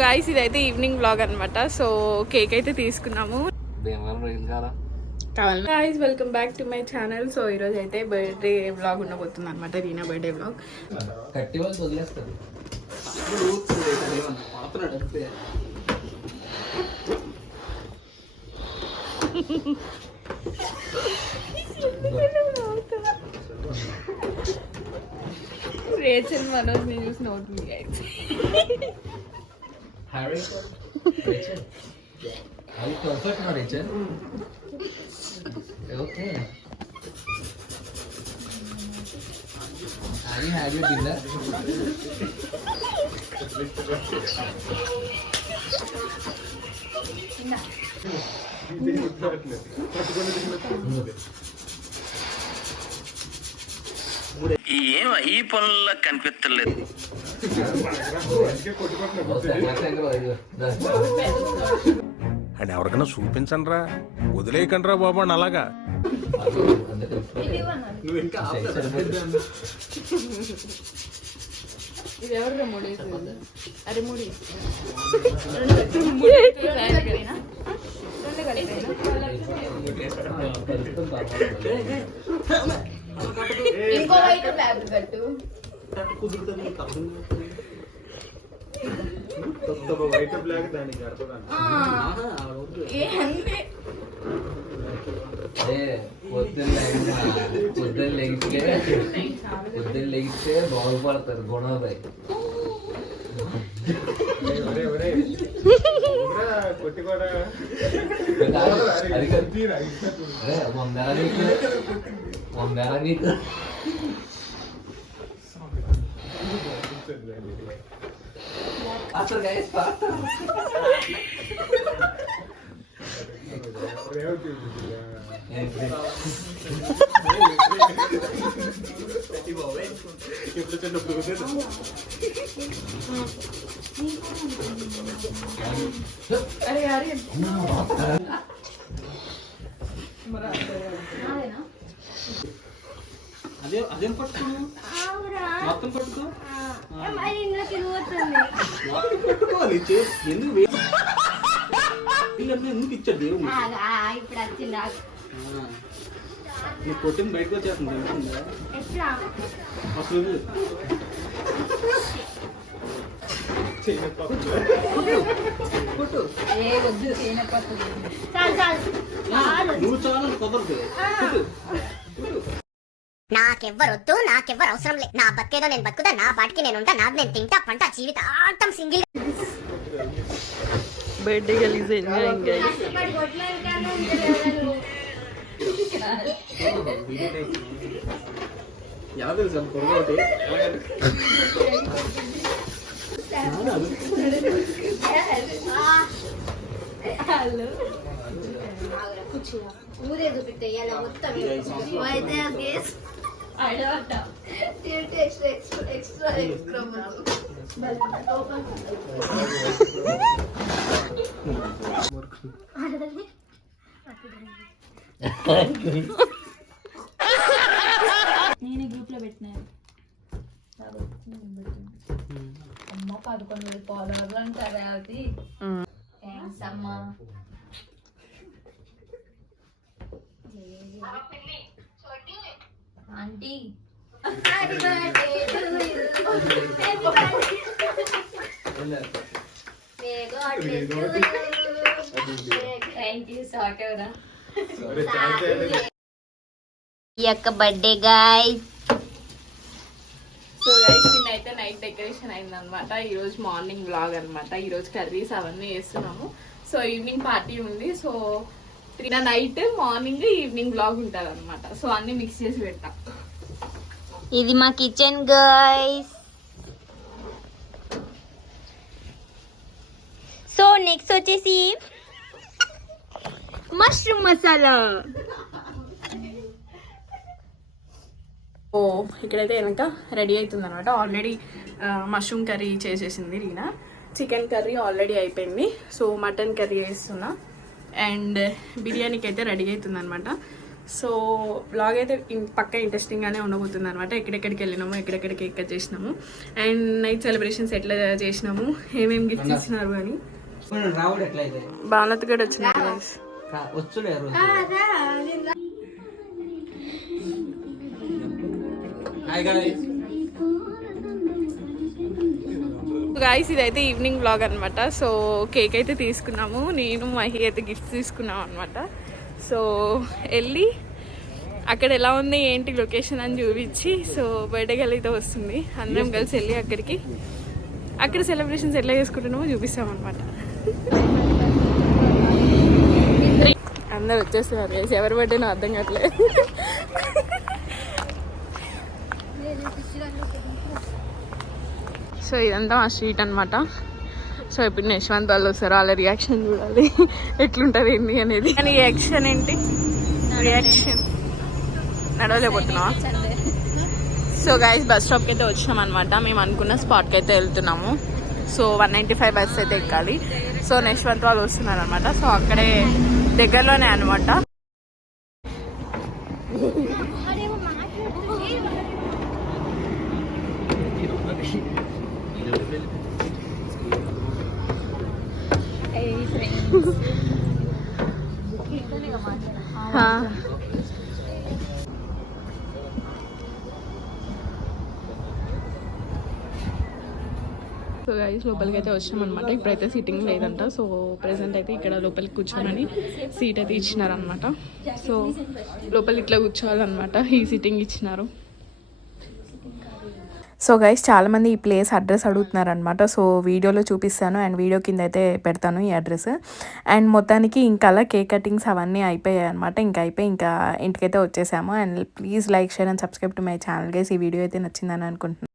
Guys ఇదైతే evening vlog అనమాట. So cake అయితే తీసుకున్నాము. Guys welcome back to my channel. So ఈరోజు అయితే బర్త్డే వ్లాగ్ ఉండబోతుంది అనమాట. Reena birthday vlog. Rachel Manoj ని చూసి నవ్వుతుంది guys. Are you perfect now, Rachel? Okay. Have you had your dinner? ఈ పనుల్లో కనిపించలేదు. అని ఎవరికైనా చూపించండి రా, వదిలేయకండి రా బాబు అని అలాగా. ఇది ఎవరు ముడి? అరే ముడి ఇంకో వైట్ బ్లాక్ కట్టు వైట్ బ్లాక్ దానికి పొద్దున్న లెగిస్తే బాగుపడతారు గుణాబాయ్. కొట్టి కూడా వందరా నీకు అసలు అరే అరే అదేం పట్టుకో మొత్తం పట్టుకో పట్టుకోవాలి. ఎందుకు ఎందుకు ఇచ్చాడు దేవుడు? నువ్వు కొట్టిన బయటకు వచ్చేస్తుంది అసలు నువ్వు చాలా కుదరదు. నాకెవ్వరొద్దు, నాకెవ్వరు అవసరం లేదు. నా బతికేదో నేను బతుకుతా, నా పాటికి నేను ఉంటా, నాది నేను తింటా పంట జీవితాంతం single. Birthday girl is enjoying guys. ఎలా తెలుసు పొరపాటు ఊరేదు పెట్టేయాలి మొత్తం నేను గ్రూప్ లో పెట్టినాను. అమ్మ 11 ఫాలోవర్లు అంటారా? అది థ్యాంక్స్ అమ్మా. Aunty thank you. సాకేవరా ఈ యొక్క బర్త్డే గాయ్స్. సో గైస్ నిన్నైతే నైట్ డెకరేషన్ అయిందనమాట. ఈరోజు మార్నింగ్ వ్లాగ్ అనమాట. ఈరోజు కర్రీస్ అవన్నీ వేస్తున్నాము. సో ఈవినింగ్ పార్టీ ఉంది. So night morning evening vlog ఉంటుంది అనమాట. సో అన్ని మిక్స్ చేసి పెట్టా. ఇది మా కిచెన్ గాయ్స్. సో నెక్స్ట్ వచ్చేసి మష్రూమ్ మసాలా. ఓ ఇక్కడైతే వెనక రెడీ అవుతుంది అనమాట. ఆల్రెడీ మష్రూమ్ కర్రీ చేసేసింది రీనా. చికెన్ కర్రీ ఆల్రెడీ అయిపోయింది. సో మటన్ కర్రీ వేస్తున్నా. అండ్ బిర్యానీకి అయితే రెడీ అవుతుంది అనమాట. సో బ్లాగ్ అయితే పక్కా ఇంట్రెస్టింగ్గానే ఉండబోతుంది అనమాట. ఎక్కడెక్కడికి వెళ్ళినాము, ఎక్కడెక్కడికి కేక్ కట్ చేసినాము, అండ్ నైట్ సెలబ్రేషన్స్ ఎట్లా చేసినాము, ఏమేమి గిఫ్ట్స్ ఇచ్చినారు అని. రావుడు ఎట్లయితే బాలత్ కూడా వచ్చినారు guys. వచ్చుడే గాయస్ ఇదైతే ఈవినింగ్ బ్లాగ్ అనమాట. సో కేక్ అయితే తీసుకున్నాము, నేను మహి అయితే గిఫ్ట్స్ తీసుకున్నాం అనమాట. సో వెళ్ళి అక్కడ ఎలా ఉంది ఏంటి లొకేషన్ అని చూపించి, సో బర్త్డే గల్ అయితే వస్తుంది, అందరం కలిసి వెళ్ళి అక్కడికి అక్కడ సెలబ్రేషన్స్ ఎట్లా చేసుకుంటున్నామో చూపిస్తాం అనమాట. అందరు వచ్చేస్తున్నారు guys. ఎవరి బర్త్డేనో అర్థం కావట్లేదు. సో ఇదంతా మా స్ట్రీట్ అనమాట. సో ఇప్పుడు యశ్వంత్ వాళ్ళు వస్తారు, వాళ్ళ రియాక్షన్ చూడాలి ఎట్లుంటుంది ఏంటి అనేది. కానీ రియాక్షన్ ఏంటి, రియాక్షన్ నడవలేకపోతున్నావా? సో గైస్ బస్ స్టాప్కి అయితే వచ్చినాం అనమాట. మేము అనుకున్న స్పాట్కి అయితే వెళ్తున్నాము. సో 195 బస్ అయితే ఎక్కాలి. సో యశ్వంత్ వాళ్ళు వస్తున్నారు అనమాట. సో అక్కడే దగ్గరలోనే అనమాట. సో గైస్ లోపలికి అయితే వచ్చాం అనమాట. ఇప్పుడైతే సీటింగ్ లేదంట. సో ప్రెసెంట్ అయితే ఇక్కడ లోపలికి కూర్చోమని సీట్ అయితే ఇచ్చినారనమాట. సో లోపల ఇట్లా కూర్చోవాలన్నమాట, ఈ సీటింగ్ ఇచ్చినారు. సో గైస్ చాలామంది ఈ ప్లేస్ అడ్రస్ అడుగుతున్నారనమాట. సో వీడియోలో చూపిస్తాను అండ్ వీడియో కింద అయితే పెడతాను ఈ అడ్రస్. అండ్ మొత్తానికి ఇంకా అలా కేక్ కటింగ్స్ అవన్నీ అయిపోయాయి అనమాట. ఇంకా ఇంటికైతే వచ్చేసాము. And please like, share and subscribe to my channel guys. ఈ వీడియో అయితే నచ్చిందని అనుకుంటున్నాను.